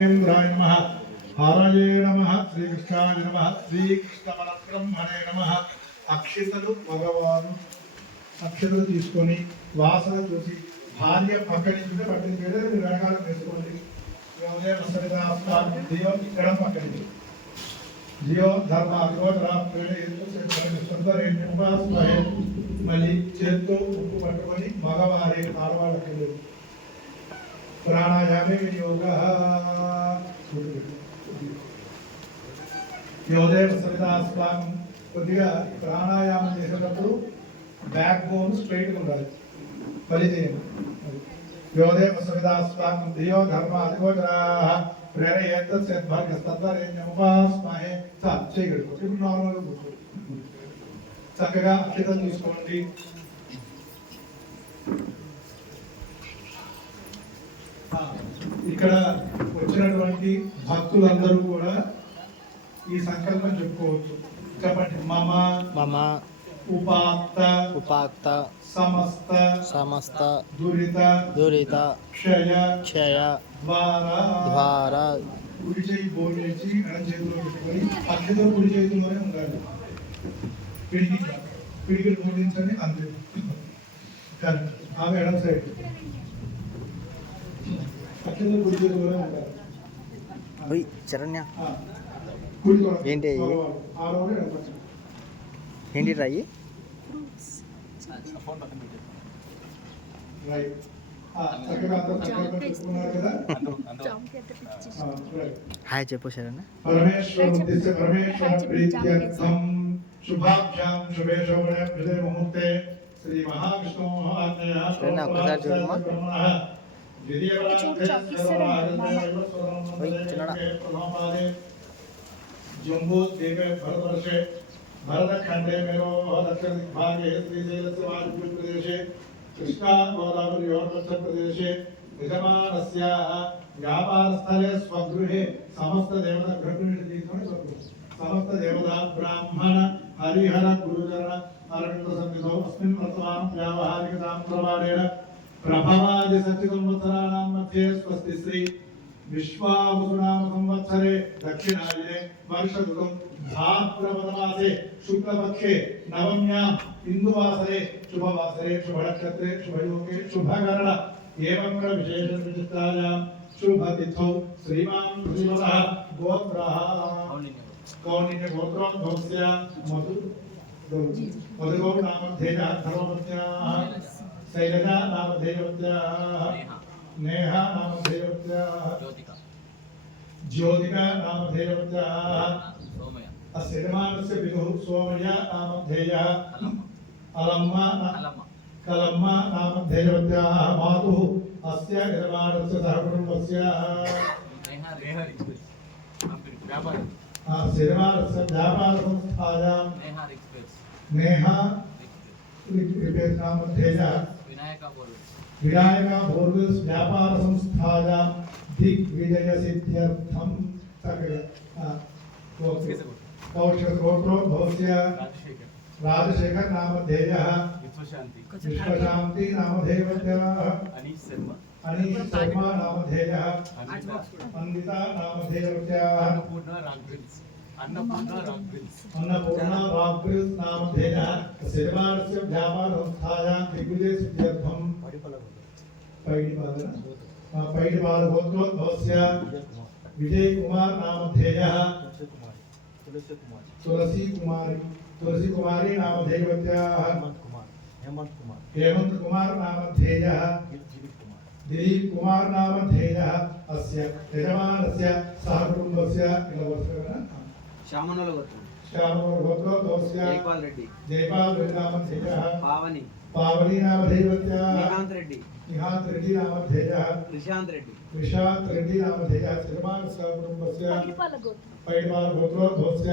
इंद्राय नमः हाराये नमः श्रीकृष्णाय नमः श्रीकृष्ण परब्रह्मणे नमः అక్షితలు మగవారు అక్షితలు తీసుకొని వాసన చూసి భార్య పక్కన నుంచి పక్కన పెడితే మీరు వెనకాల వేసుకోండి దీవం ఇక్కడ పక్కన జియో ధర్మ మళ్ళీ చేత్తో ఉప్పు పట్టుకొని మగవారి ఆడవాళ్ళకి ప్రాణాయామే వినియోగ యోదేవ సరిదాస్వాం కొద్దిగా ప్రాణాయామం చేసేటప్పుడు బ్యాక్ బోన్ స్ట్రైట్గా ఉండాలి. పని చేయండి. యోదేవ సరిదాస్వాం ధియో ధర్మ అధిగోచరా ప్రేరయేత సద్భాగ్యస్తద్వరేణ్యముపాస్మహే చేయగలుగుతాం. ఇప్పుడు నార్మల్గా కూర్చోండి. చక్కగా అక్షితం తీసుకోండి. ఇక్కడ వచ్చినటువంటి భక్తులందరూ కూడా ఈ సంకల్పం చెప్పుకోవచ్చు. చెప్పండి. మమ మమ ఉపాత్త ఉపాత్త సమస్త సమస్త దురిత దురిత క్షయ క్షయ ద్వారా ద్వారా కుడి చేయి బోర్లేసి ఎడం చేతిలో పెట్టుకొని అక్షితో కుడి చేతిలోనే ఉండాలి. పిడికిలు బోధించండి. అంతే. ఆమె ఎడం సైడ్ అక్షితో కుడి చేతిలోనే ఉండాలి. చరణ్య ఏంటి ఏంటి రాయి హాయ్ చెప్పు శరణ్య. ఒక్కసారి చూడమ్మా. जम्बू देवे भरतवर्षे भरतखंडे मेरो दक्षिण दिग्भागे श्रीशैलस्य वायव्य प्रदेशे कृष्णा गोदावरी पश्चिम प्रदेशे यजमानस्य व्यापारस्थले स्वगृहे समस्त देवता समस्त देवता ब्राह्मण हरिहर गुरुजन अरविंद सन्निधौ अस्मिन् वर्तमान व्यावहारिकतां प्रमाणेन प्रभवादि सच्चिदंवत्सराणां मध्ये स्वस्ति श्री विश्वावसुनाम संवत्सरे दक्षिणायने वर्षऋतुं भाद्रपदमासे शुक्लपक्षे नवम्यां इंदुवासरे शुभवासरे शुभनक्षत्रे शुभयोगे शुभकरण एवं विशेष विशिष्टायां शुभतिथौ श्रीमान् श्रीमतः गोत्रः कौण्डिन्य गोत्रोद्भवस्य मधुगौ नामधेयः धर्मपत्न्याः शैलजा नामधेयवत्याः नेहा नामधेयवत्याः ज्योतिका नामधेयवत्याः अस्य यजमानस्य पितुः सोमया नामधेयः कलम्मा नामधेयवत्याः मातुः अस्य यजमानस्य सहकुटुम्बस्य यजमानस्य व्यापारसंस्थायां नेहा नामधेयः विनायका बोर्वेल्स व्यापार संस्थाया दिग्विजय सिद्ध्यर्थम कौशिक गोत्रोद्भवस्य राजशेखर नामधेयः विश्वशांति नामधेयवत्याः अनीश शर्मा नामधेयः अंदिता नामधेयवत्याः अन्नपूर्णा राग्विल्स नामधेयः यजमानस्य व्यापार संस्थायां दिग्विजय सिद्ध्यर्थम पैडिपाल गोत्रोद्भवस्य विजय कुमार नामधेयः तुलसी कुमारी नामधेयवत्याः हेमंत कुमार नामधेयः दिलीप कुमार नामधेयः अस्य यजमानस्य सहकुटुम्बस्य श्यामनोल गोत्रोद्भवस्य जयपाल रेड्डी नामधेयः पावनी नामधेयवत्याः निहांत रेड्डी नामधेयः निशांत रेड्डी नामधेयः श्रीमानस्य कुटुम्बस्य पैडिपाल गोत्रोद्भवस्य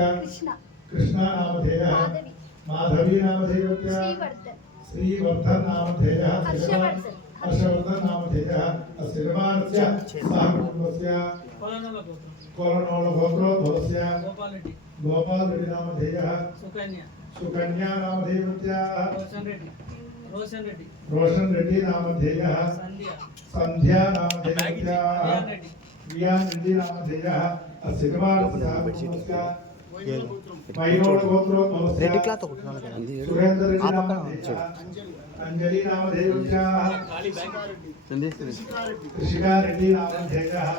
कृष्णा नामधेयः माधवी नामधेयवत्याः श्रीवर्धन नामधेयः हर्षवर्धन नामधेयः श्रीमानस्य सहकुटुम्बस्य कोलनोल गोत्रोद्भवस्य गोपाल रेड्डी नामधेयः सुकन्या नामधेयवत्याः रोशन रेड्डी नामधेयः संध्या नामधेयवत्याः वियान इंदी नामधेयः अस्य जमानस्य వైరోడ గోత్రో నమస్య రెడ్ క్లాత్ ఒకటి ఉన్నది కదా. సురేందర్ రెడ్డి ఆ పక్కన నామధేయः అంజలి నామధేయస్యాః కృషికా రెడ్డి నామధేయः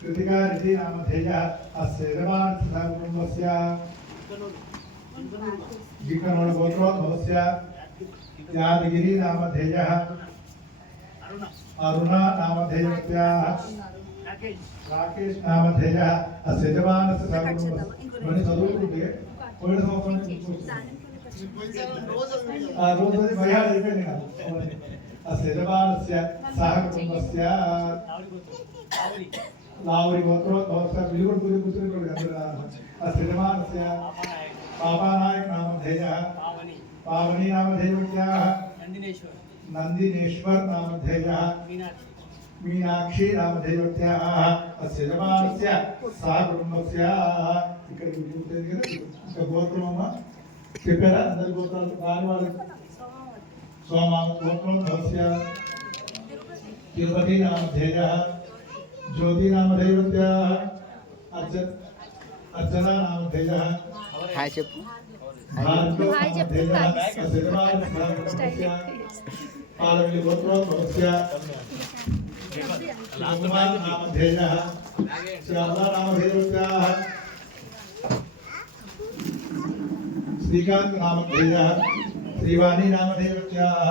కృతికా రెడ్డి నామధేయः అस्य జమానस्य కుటుంబస్య జికనోడ గోత్రో నమస్య యాదగిరి నామధేయः అరుణ నామధేయస్యాः राकेश नामधेयः अस्य जमानस्य कुटुंबस्य मणि चदुर्कुटे कोयड संवत्सరం आ रोज भया అయిపోయింది కదా अस्य जमानस्य सह कुटुंबस्य लावरी गोत्रो दोस्ता बिलुगुड कुसुरी अस्य जमानस्य पापानायक नामधेयः पावनी नामधेयस्याः नंदिनेश्वर नामधेयः मीनाक्षी नामधेयस्याः अस्य जमानस्य सह कुटुंबस्य ఇక్కడ ఉంటుంది కదా ఇంకా గోత్రమమ్మ చెప్పారా అందరి గోత్రాలు రాని వాళ్ళు సోమ గోత్రం భవస్య తిరుపతి నామధేయः ज्योति नामधेयस्याः अर्चना नामधेयः హాయ్ చెప్పు. भार्गव नामधेयः अस्य जमानस्य पालवली गोत्रो भवस्య श्यामला नामधेयः श्यामला नामधेयस्याः श्रीकांत नामधेयः श्रीवाणी नामधेयस्याः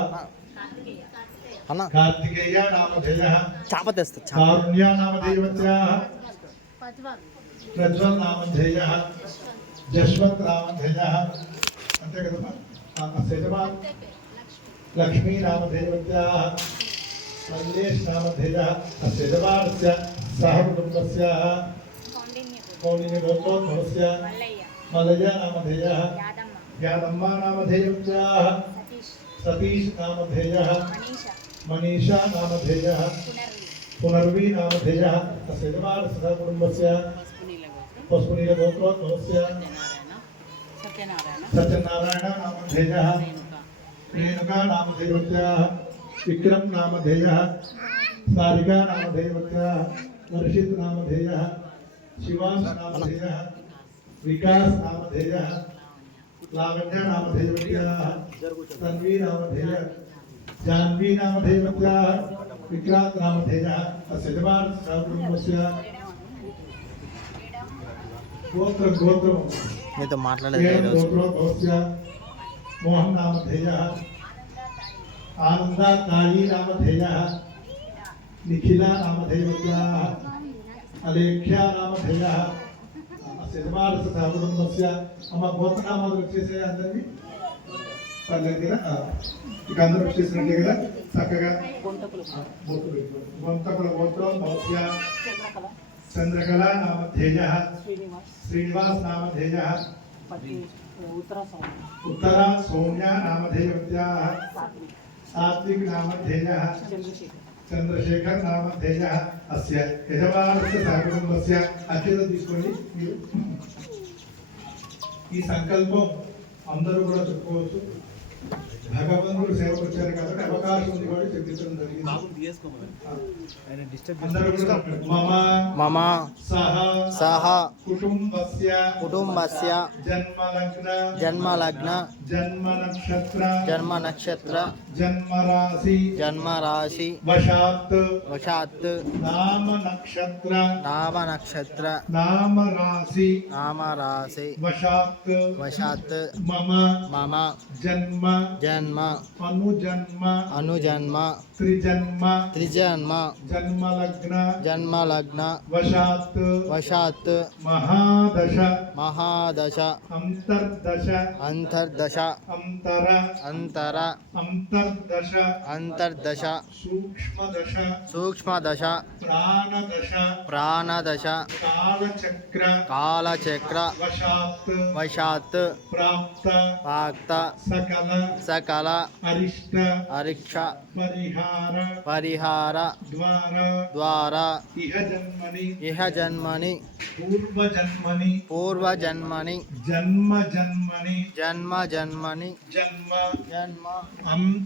అన్న कार्तिकेय नामधेयः చాప తెస్తా చాప. कारुण्य नामधेयस्याः प्रज्वल नामधेयः जशवंत नामधेयः अंते कदमा अस्य जमानस्य लक्ष्मी नामधेयस्याः मल्लेश नामधेयः अस्य जमानस्य सह कुटुंबस्य कौंडिन्य गोत्रोद्भवस्य मलय नामधेयः यादम्मा नामधेयस्याः सतीश नामधेयः मनीषा नामधेयः पुनर्वी नामधेयः अस्य जमानस्य सह कुटुंबस्य पशुनील गोत्रोद्भवस्य सत्यनारायण नामधेयः रेणुका नामधेयस्याः विक्रम नामधेयः सारिका नामधेयस्याः वर्षित नामधेयः शिवांश नामधेयः विकास नामधेयः लावण्य नामधेयस्याः तन्वी नामधेयः जानवी नामधेयस्याः विक्रांत नामधेयः अस्य जमानस्य सह कुटुंबस्य गोत्र మీతో మాట్లాడలేదు ఈరోజు. गोत्रोद्भवस्य मोहन नामधेयः आनंदा काली नामधेयः निखिला नामधेयस्याः अलेख्या नामधेयः अस्य जमानस्य सह कुटुंबस्य अम्म गोत्रनामाలు వచ్చేసే అందరికీ పర్లేదు కదా ఇక అందరూ వచ్చేసినట్టే కదా చక్కగా గొంతకుల గోత్రం భవస్య चंद्रकला नामधेयः श्रीनिवास नामधेयः उत्तरा सौम्या नामधेयस्याः सात्विक नामधेयः चंद्रशेखर नामधेयः अस्य यजमानस्य सह कुटुंबस्य అత్యంత తీసుకొని మీరు ఈ సంకల్పం అందరూ కూడా చెప్పుకోవచ్చు. భగవంతుడు సేవకు వచ్చారు కాబట్టి అవకాశం ఉంది కాబట్టి చెప్పించడం జరిగింది. అందరూ కూడా మమ సహ సహ కుటుంబస్య జన్మ లగ్న జన్మ నక్షత్ర జన్మ రాశి వశాత్ నామ నక్షత్ర నామ రాశి వశాత్ మమ జన్మ అనుజన్మ త్రిజన్మ జన్మ లగ్న వశాత్ మహాదశ అంతర్దశ అంతర్దశ సూక్ష్మదశ ప్రాణదశ కాలచక్ర వశాత్ ప్రాప్త సకల అరిక్ష పరిహార ద్వారా ఇహ జన్మని పూర్వజన్మని జన్మ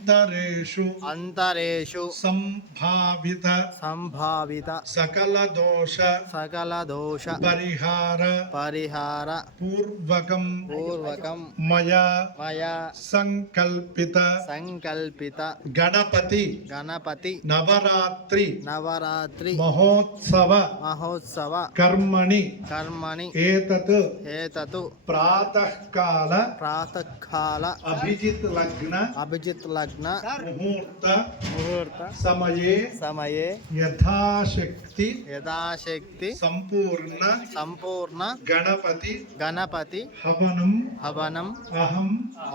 అంతరేషు అంతరేషు సంభావిత సంభావిత సకల దోష పరిహార పూర్వకం మయా సంకల్పిత గణపతి నవరాత్రి మహోత్సవ కర్మణి ఏతత్ ప్రాతఃకాల అభిజిత్ లగ్న ముహూర్త సమయే యథాశక్తి సంపూర్ణ గణపతి హవనం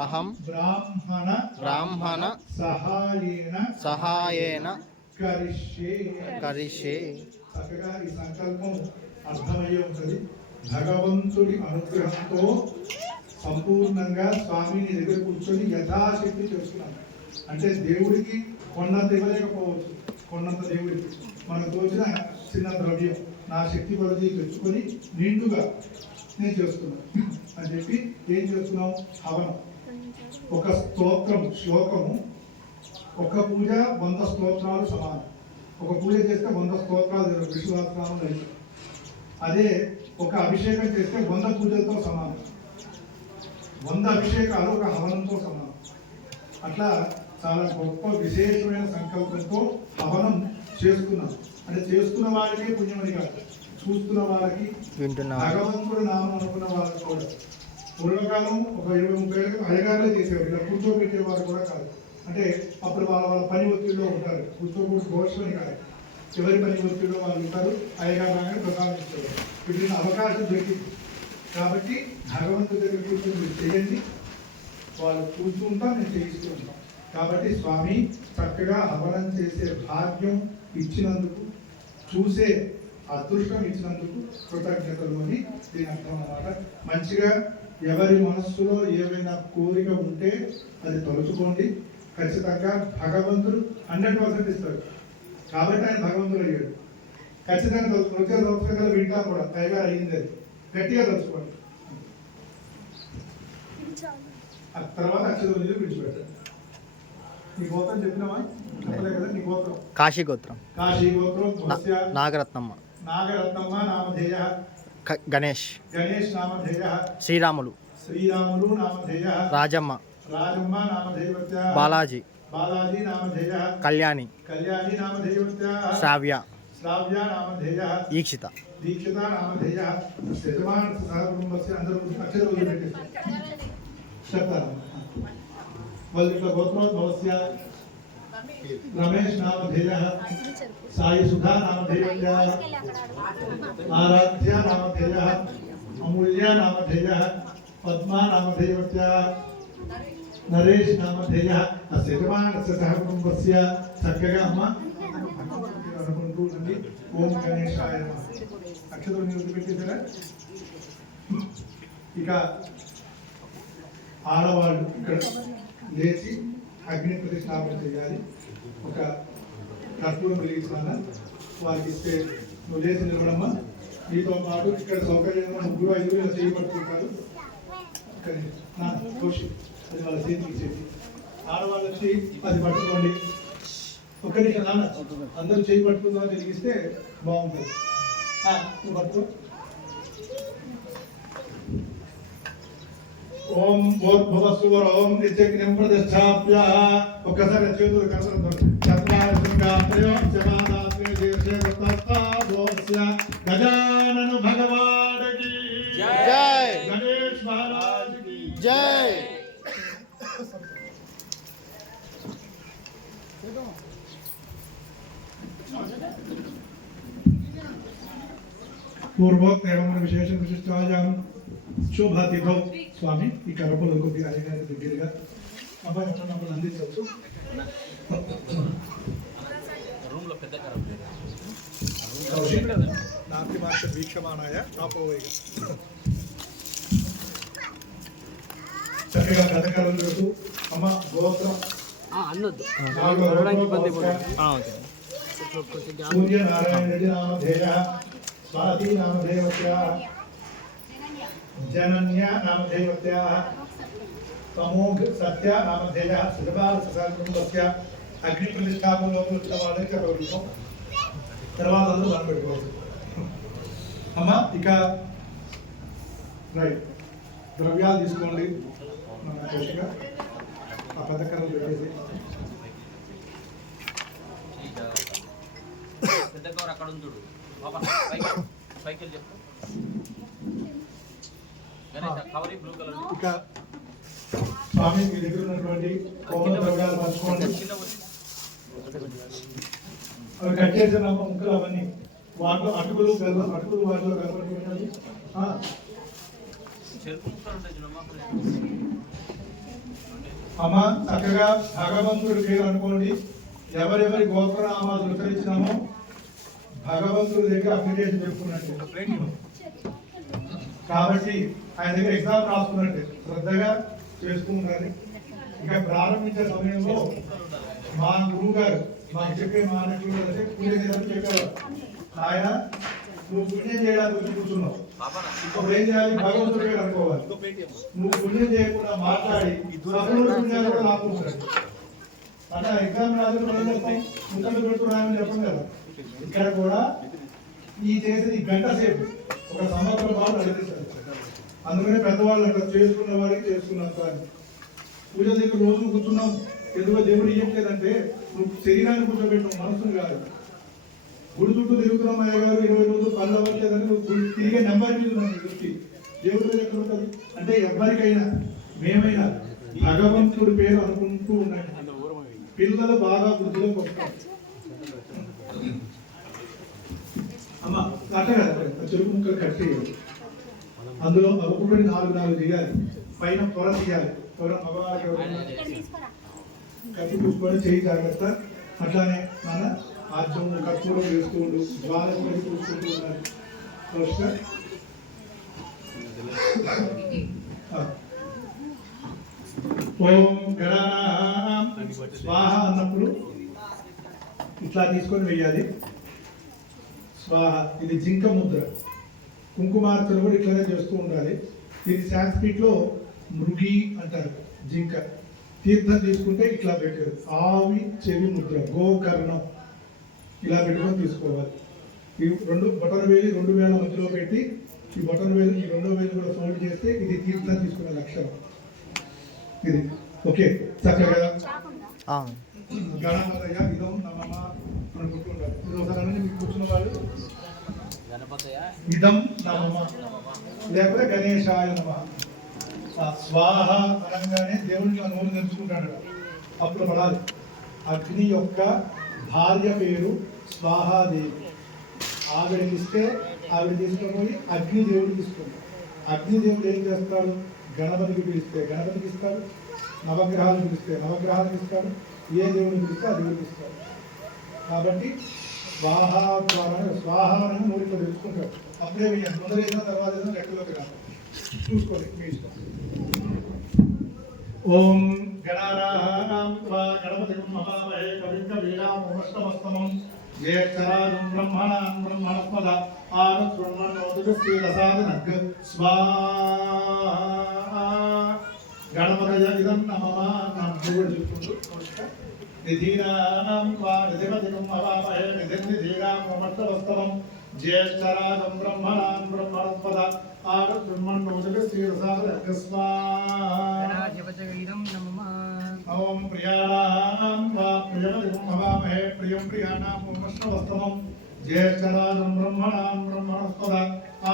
అహం బ్రాహ్మణ సహాయేన కరిష్యే. చక్కగా ఈ సంకల్పం అర్థమయ్యే ఉంటుంది. భగవంతుడి అనుగ్రహంతో సంపూర్ణంగా స్వామిని దగ్గర కూర్చొని యథాశక్తి చేసుకున్నాం. అంటే దేవుడికి కొన్నంత ఇవ్వలేకపోవచ్చు, కొన్నంత దేవుడికి మనకు తోచిన చిన్న ద్రవ్యం నా శక్తి కొలది తెచ్చుకొని నిండుగా నేను చేస్తున్నాను అని చెప్పి ఏం చేస్తున్నాం? హవనం. ఒక శ్లోకము ఒక పూజ 100 స్తోత్రాలు సమానం. ఒక పూజ చేస్తే 100 స్తోత్రాలు విశ్వనాథనామం లేదు. అదే ఒక అభిషేకం చేస్తే 100 పూజలతో సమానం. 100 అభిషేకాలు ఒక హవనంతో సమానం. అట్లా చాలా గొప్ప విశేషమైన సంకల్పంతో హవనం చేసుకున్నాం. అంటే చేసుకున్న వారికి పుణ్యమని కాదు, చూస్తున్న వారికి భగవంతుడు నామం అనుకున్న వాళ్ళకి కూడా. పూర్వకాలం ఒక 20-30 ఏళ్ళకి అయ్యగారులే చేసేవారు, ఇలా కూర్చోబెట్టేవారు కూడా కాదు. అంటే అప్పుడు వాళ్ళ పని ఒత్తిడిలో ఉంటారు, కూర్చోకూడదు దోషమని కాదు, ఎవరి పని ఒత్తిడిలో వాళ్ళు ఉంటారు. అయ్యగారు రాగానే ప్రసాదిస్తారు. ఇప్పుడు అవకాశం దొరికింది కాబట్టి భగవంతుడి దగ్గర కూర్చొని మీరు చేయండి, వాళ్ళు కూర్చుంటాం, నేను చేయిస్తూ ఉంటాం. కాబట్టి స్వామి చక్కగా హవనం చేసే భాగ్యం ఇచ్చినందుకు, చూసే అదృష్టం ఇచ్చినందుకు కృతజ్ఞతలు అని దీని అర్థం అన్నమాట. మంచిగా ఎవరి మనస్సులో ఏమైనా కోరిక ఉంటే అది తలుచుకోండి. ఖచ్చితంగా భగవంతుడు 100% ఇస్తాడు. కాబట్టి ఆయన భగవంతుడు అయ్యాడు. ఖచ్చితంగా తలుచుకోండి. వచ్చే సంవత్సరం వింటా కూడా పైగా అయ్యింది, అది గట్టిగా తలుచుకోండి. ఆ తర్వాత అక్షరం విడిచిపెట్టాడు. నీ గోత్రం చెప్పినావా? చెప్పలే కదా. నీ గోత్రం కాశీ గోత్రం. నాగరత్నమ్మ నామధేయ. గణేష్ నామధేయ. శ్రీరాములు నామధేయ. రాజమ్మ నామధేయవత్య. బాలాజీ నామధేయ. కళ్యాణి నామధేయవత్య. శ్రావ్య నామధేయ. దీక్షిత నామధేయ. యజమాన సహకుటుంబస్య అందరూ అక్షరం చెప్తారు. వాళ్ళ గోత్రోద్భవస్య. రమేష్ నామధేయ. సాయి సుధా నామధేయ. ఆరాధ్య నామధేయ. అమూల్య నామధేయ. పద్మా నామధేయవత్య. నరేష్ నామధేయ. యజమానస్య సహకుటుంబస్య. చక్కగా అమ్మ అనుకుంటూ ఉండండి. ఓం గణేశాయ నమః. అక్షరం వదిలిపెట్టేసారా? ఇక ఆడవాళ్ళు ఇక్కడ లేచి అగ్ని ప్రతిష్టాపన చేయాలి. ఒక కర్పూరం వెలిగించిన వారికి ఇస్తే నువ్వు లేచి నిలబడమ్మా. నీతో పాటు ఇక్కడ సౌకర్యంగా 3-5 చేయబడుతుంటారు. అది వాళ్ళ చేతికి ఇచ్చేది. ఆడవాళ్ళు వచ్చి అది పట్టుకోండి. ఒక్కరి నాన్న అందరూ చేయి పట్టుకుందాం వెలిగిస్తే బాగుంటుంది. నువ్వు పట్టుకో. ఓం భూర్భువస్సువర ఓం నిత్యగ్నిం ప్రతిష్టాప్య. ఒక్కసారి చేతులు కనపడుతుంది. గజానన భగవానికి జై. గణేష్ మహారాజుకి జై. పూర్వోక్త విశేష విశిష్టాయాం శోభాతిథౌ. స్వామి ఈ కరపలు ఇంకొక అయ్యగారి దగ్గరగా అబ్బాయి అప్పుడు అందించవచ్చు. నాటి మార్చ వీక్షమానాయ రాపోయి చక్కగా కథకాలం చూస్తూ అమ్మ గోత్రం సూర్యనారాయణ రెడ్డి నామధేయ. స్వాతి నామధేయవత్య. జనన్య నామధేయవత్య. సమోఘ సత్య నామధేయ సుజపాల కుటుంబస్య అగ్ని ప్రతిష్టాపనలోకి వచ్చిన వాళ్ళకి చెప్పగలుగుతాం. తర్వాత అందరూ మనం పెట్టుకోవచ్చు. అమ్మ ఇక రైట్ ద్రవ్యాలు తీసుకోండి. ఫ్రెష్గా ఆ పెద్ద కర్రలు పెట్టేసి అక్కడ ఉంచుడు సైకిల్ చెప్పు. బ్లూ కలర్ ఇక స్వామి మీ దగ్గర ఉన్నటువంటి కోమల ద్రవ్యాలు పంచుకోండి. అవి కట్ చేసిన ముక్కలు అవన్నీ వాటిలో అటుకులు బెల్లం అటుకులు వాటిలో కలపడి అమ్మ చక్కగా భగవంతుడి పేరు అనుకోండి. ఎవరెవరి గోత్రనామాలు ఉచ్చరించినామో భగవంతుడి దగ్గర అప్లికేషన్ చెప్పుకున్నట్టు. కాబట్టి ఆయన దగ్గర ఎగ్జామ్ రాసుకున్నట్టు శ్రద్ధగా చేసుకుంటారు. ఇక ప్రారంభించే సమయంలో మా గురువు గారు మాకు చెప్పే మానవులు అంటే పూజ చేయాలని చెప్పారు. ఆయన నువ్వు పుణ్యం చేయడానికి వచ్చి కూర్చున్నావు, ఇప్పుడు ఏం చేయాలి? భగవంతుడి పేరు అనుకోవాలి. నువ్వు పుణ్యం చేయకుండా మాట్లాడి పుణ్యాలు కూడా లాక్కుంటున్నాడు. అంటే ఎగ్జామ్ రాజు ముక్కలు పెడుతున్నాయని చెప్పండి కదా. ఇక్కడ కూడా ఈ చేసేది గంట సేపు ఒక సంవత్సరం పాటు నడిపిస్తారు. అందుకనే పెద్దవాళ్ళు అంటారు చేసుకున్న వాడికి చేసుకున్నంత అని. పూజ దగ్గర రోజు కూర్చున్నాం, ఎందుకో దేవుడు ఇవ్వట్లేదంటే నువ్వు శరీరాన్ని కూర్చోబెట్టావు, మనసును కాదు. గుడి చుట్టూ తిరుగుతున్నాం అయ్య గారు 20 రోజులు పనులు అవ్వట్లేదని నువ్వు తిరిగే నెంబర్ మీద ఉన్నాను దృష్టి. దేవుడి మీద ఎక్కడ ఉంటుంది అంటే ఎవరికైనా మేమైనా భగవంతుడి పేరు అనుకుంటూ ఉన్నట్టు పిల్లలు బాగా వృద్ధిలోకి వస్తారు. అమ్మ కట్ట కదా చెరుకు ముక్కలు కట్టి అందులో ఒక్కొక్కటి 4 దిగాలి. పైన పొర తీయాలి. పొర మగవాళ్ళకి కత్తి చూసుకొని చేయి జాగ్రత్త. అట్లానే మన ఆజ్యం కర్పూరం వేస్తూ ఉండు, జ్వాల చూసుకుంటూ ఉండాలి. ఓం గణానాం స్వాహ అన్నప్పుడు ఇట్లా తీసుకొని వెయ్యాలి. స్వాహ ఇది జింక ముద్ర. కుంకుమార్చన కూడా ఇట్లానే చేస్తూ ఉండాలి. ఇది సాంస్క్రిట్ లో మృగి అంటారు, జింక. తీర్థం తీసుకుంటే ఇట్లా పెట్టారు. ఆవి చెవి ముద్ర, గోకర్ణం ఇలా పెట్టుకొని తీసుకోవాలి. ఈ 2 బొటన వేలు 2 వేల మధ్యలో పెట్టి ఈ బొటన వేలు ఈ 2వ వేలు కూడా ఫోల్డ్ చేస్తే ఇది తీర్థం తీసుకునే లక్షణం ఇది. ఓకే చక్కగా గణపతయ ఇదం నమః అనుకుంటుండాలి. ఇది ఒకసారి మీకు కూర్చున్న వాళ్ళు ఇదం నమః లేకపోతే గణేశాయ నమః. స్వాహ అనగానే దేవుడికి నోరు తెరుచుకుంటాడు, అప్పుడు పడాలి. అగ్ని యొక్క భార్య పేరు స్వాహాదేవి. ఆవిడకి ఇస్తే ఆవిడ తీసుకుపోయి అగ్నిదేవుడికి ఇస్తుంది. అగ్నిదేవుడు ఏం చేస్తాడు? గణపతికి పిలిస్తే గణపతికి ఇస్తాడు, నవగ్రహాలు పిలిస్తే నవగ్రహాలకు ఇస్తాడు, ఏ దేవుడిని పిలిస్తే ఆ దేవుడికి ఇస్తాడు. కాబట్టి స్వాహ ద్వారా స్వాహాన్ని నోటిలో తెచ్చుకుంటాడు. అప్పుడే వేయాలి. మొదలైన తర్వాత లెక్కలోకి రాదు, చూసుకోండి మీ ఇష్టం. ఓం గణానాం త్వా గణపతిం మహామహే కవిం కవీనాముపమశ్రవస్తమం జ్యేష్ఠరాజం బ్రహ్మణాం బ్రహ్మణస్పద ఆనశృణ్వన్నోతిరసాదనగ్ స్వాహా. గణపతయ ఇదం నమః నామ దేవుడు చెప్పుకుంటూ నిధీనాం త్వా నిధిపతిం మహామహే నిధిర్నిధీనాముపమశ్రవస్తమం జ్యేష్ఠరాజం బ్రహ్మణాం బ్రహ్మణస్పద ఆనశృణ్వన్నోతిరసాదనగ్ స్వాహా. ఓం ప్రియాణాం వా ప్రియమతిం భవామహే ప్రియం ప్రియాణాం ఉపమశ్రవస్తమం జ్యేష్ఠరాజం బ్రహ్మణాం బ్రహ్మణస్పద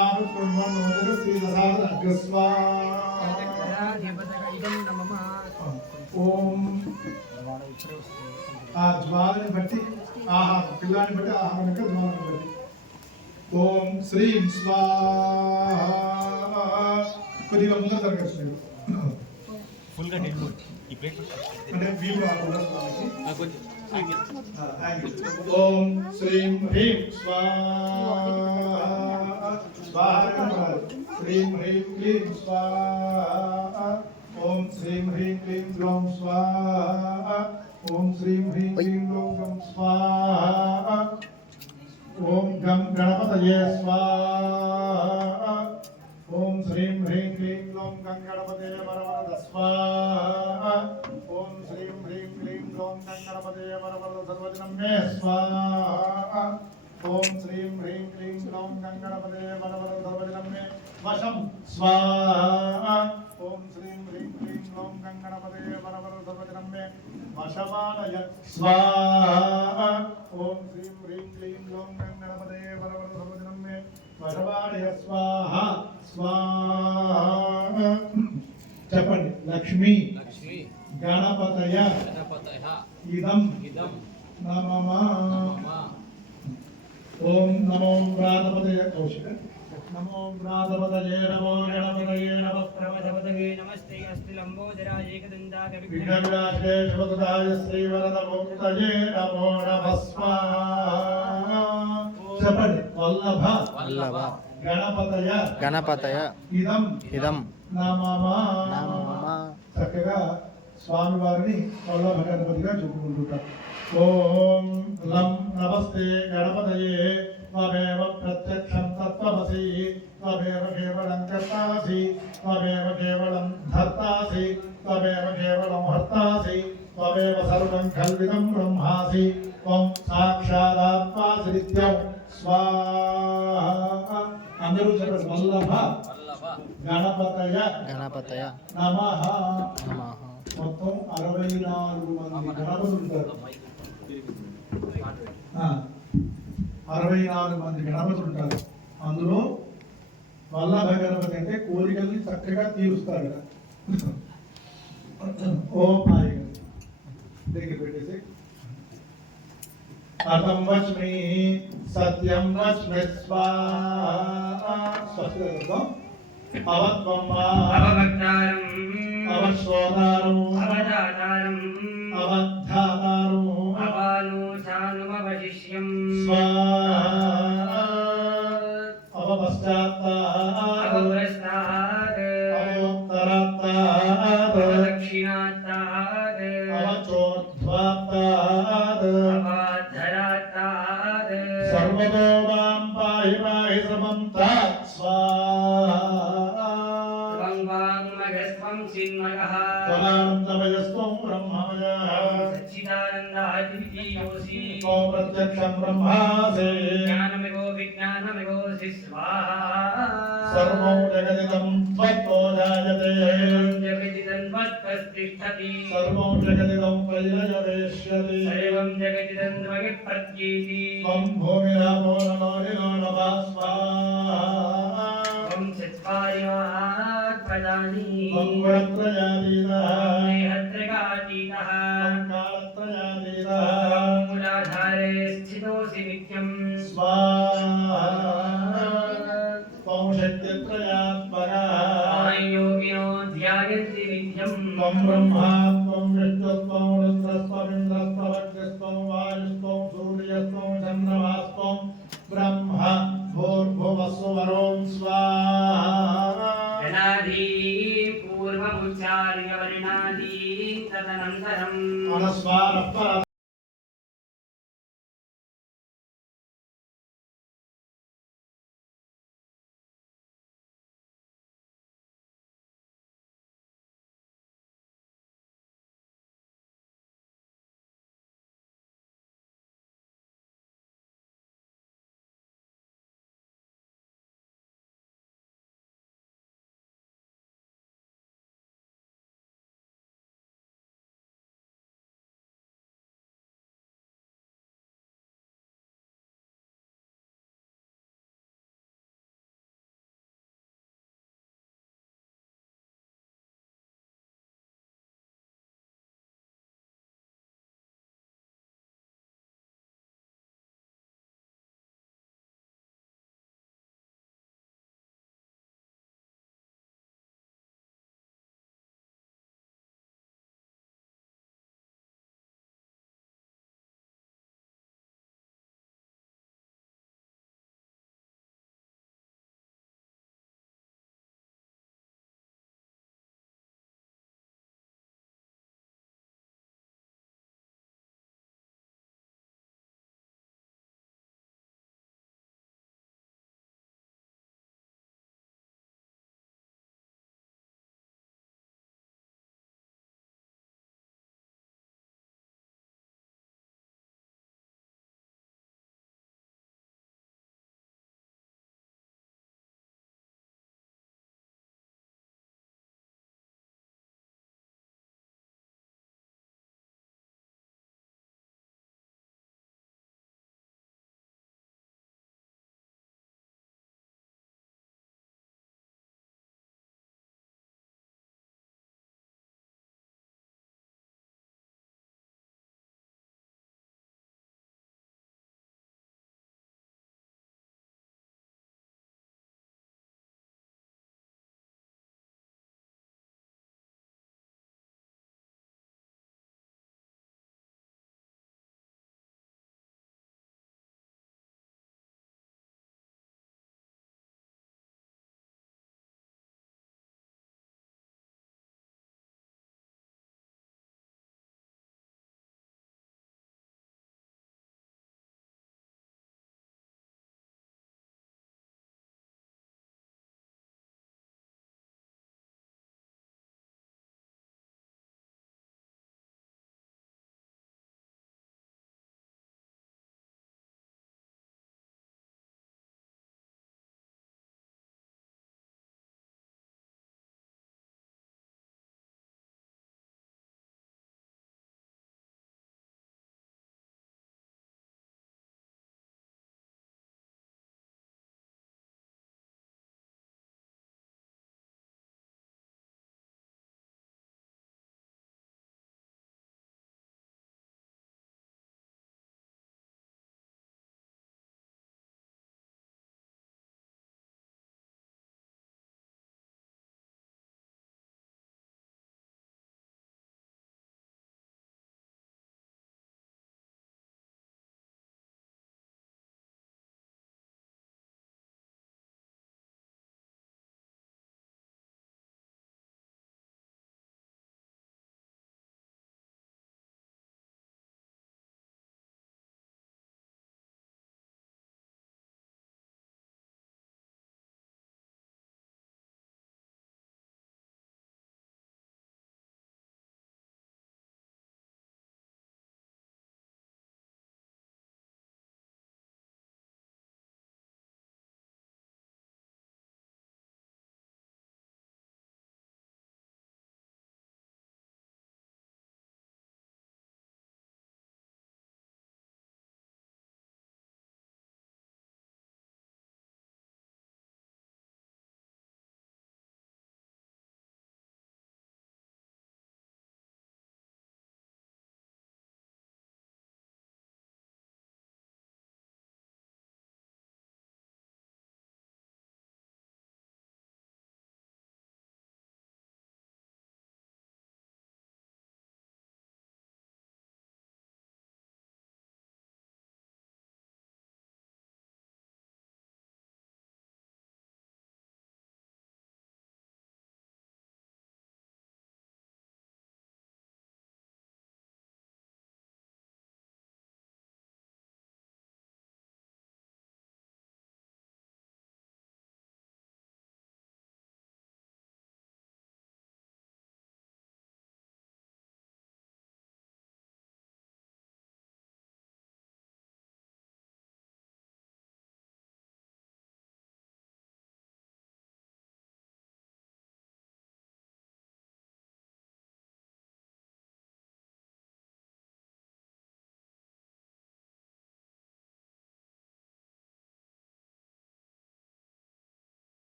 ఆనశృణ్వన్నోతిరసాదనగ్ స్వాహా. ఓం ఆ జ్వాలని బట్టి ఆహారం, పిల్లాన్ని బట్టి ఆహారం యొక్క జ్వాలను బట్టి. ఓం శ్రీం స్వాహా. కొద్దిగా ముందర తరగచ్చు ఫుల్గా అంటే వీలు ఓం శ్రీం హ్రీం స్వాహా. స్వాహా శ్రీం హ్రీం క్లీం స్వాహా. ఓం శ్రీం హ్రీం క్లీం గ్లౌం స్వాహా. ఓం శ్రీం హ్రీం క్లీం గ్లౌం గం స్వాహా. ఓం గం గణపతయే స్వాహా. ఓం శ్రీం హ్రీం క్లీం గ్లౌం గం గణపతయే వరవరద స్వాహా. स्वाहा ओम श्रीं ह्रीं क्लीं ग्लौं गणपते वरवरदवजनमे वशं स्वाहा ओम श्रीं ह्रीं क्लीं ग्लौं गणपते वरवरदवजनमे वशवालय स्वाहा ओम श्रीं ह्रीं क्लीं ग्लौं गणपते वरवरदवजनमे वशवालय स्वाहा स्वाहा చెప్పండి లక్ష్మీ లక్ష్మి గణపతయ గణపతయ ఇదం ఇదం నమః మమ ఓం నమో వ్రాతపతయ కౌశిక నమో వ్రాతపతయే నమో గణపతయే నమః ప్రమదపదవే నమస్తే అస్తి లంబోదరాయ ఏకదంతాయ విఘ్నవినాశే శుభదాయ శ్రీవరదమూర్తయే నమో నమః స్వాహా చెప్పండి వల్లభ వల్లభ గణపతయ గణపతయ ఇదం ఇదం నమః నమః చక్కగా స్వామివారిని వల్లభ గణపతిగా చెప్పుకుంటుంటారు ఓం లం నమస్తే గణపతయే త్వమేవ ప్రత్యక్షం తత్వమసి త్వమేవ కేవలం కర్తాసి త్వమేవ కేవలం ధర్తాసి త్వమేవ కేవలం హర్తాసి త్వమేవ సర్వం కల్విదం బ్రహ్మాసి త్వం సాక్షాదాత్మాసి నిత్యం స్వాహా అందరూ చెప్పండి వల్లభ వల్లభ గణపతయ గణపతయ నమః నమః మొత్తం 64 మంది గణపతులు ఉంటారు 64 మంది గణపతులు ఉంటారు అందులో వల్లభ గణపతి అంటే కోరికల్ని చక్కగా తీరుస్తాడు ఓం హాయ్ దగ్గర పెట్టేసి అర్థం వచ్మి సత్యం వచ్మి స్వాహా స్వస్తి అవత్వం అవభక్తారం అవశ్రోతారం అవదాతారం అవధాతారం అపానోచానుమవశిష్యం స్వాహా అవపశ్చాత్తాత్ అవరస్తాత్ అవోత్తరాత్తాత్ అవదక్షిణాత్తాత్ అవచోర్ధ్వాత్తాత్ అపాధరాత్తాత్ సర్వతో మాం పాహి పాహి సమం తాత్ స్వాహా త్వం వాంగ్మగస్త్వం చిన్మయః త్వమానందమయస్త్వం బ్రహ్మమయః సచ్చిదానందాదివితీయోసి త్వం ప్రత్యక్షం బ్రహ్మాసి జ్ఞానమిగో విజ్ఞానమిగోసి స్వాహా సర్వం జగదిదం త్వత్తో జాయతే జగదిదన్వత్తిష్టతి సర్వం జగదిదం ప్రళయవేష్యతి సర్వం జగదిదన్వగి ప్రత్యేతి త్వం భూమిరాపో నమో నమః స్వాహా త్వం చత్వారిమాత్పదాని త్వం గుణత్రయాతీతః దేహత్రగాతీతః త్వం కాలత్రయాతీతః మూలాధారే స్థితోసి నిత్యం స్వాహా త్వం శక్తిత్రయాత్మకः యోగినో ధ్యాయంతి నిత్యం త్వం బ్రహ్మా త్వం విష్ణుత్వం రుద్రస్త్వం వాయుస్త్వం సూర్యస్త్వం చంద్రమాస్త్వం బ్రహ్మ భూర్భువస్సువరోం స్వాహా గణాధీ పూర్వముచ్చార్య వర్ణాధీ తదనంతరం అనస్మార పరద